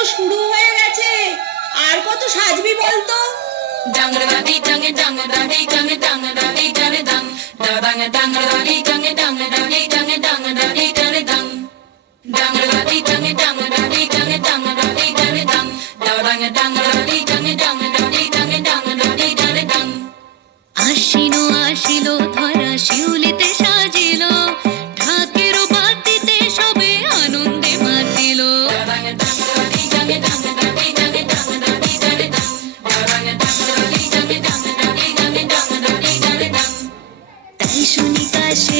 তো শুরু হয়ে গেছে আর কত সাজবি বলতো ডাঙ্গরা ডাঙ্গে ডাঙ্গরা ডাঙ্গে ডাঙ্গরা ডাঙ্গে ডাঙ্গরা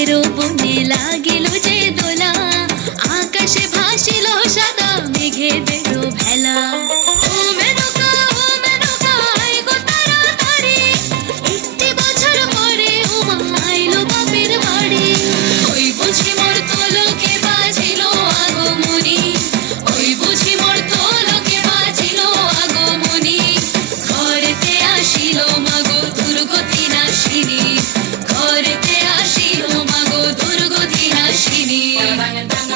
গাছের বনে লাগিল যে দোলা আকাশে ভাসিল সাদা মেঘেদের ভেলা। বাড়ি। ওই বুঝি মোর তোলকে বাজিল আগমনী। banging, banging.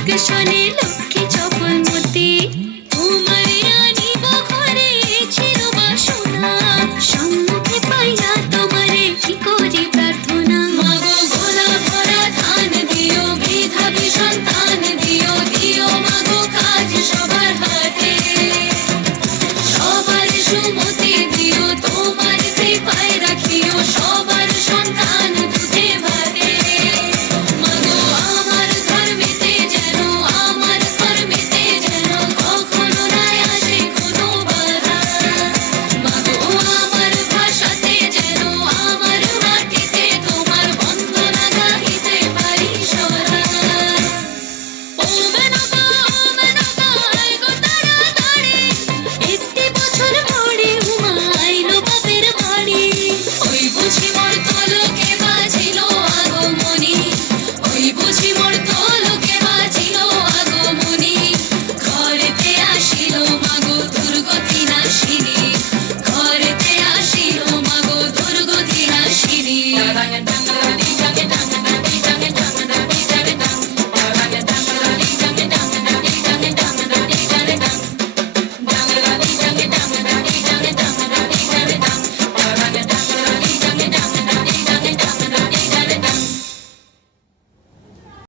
লোক শুনিল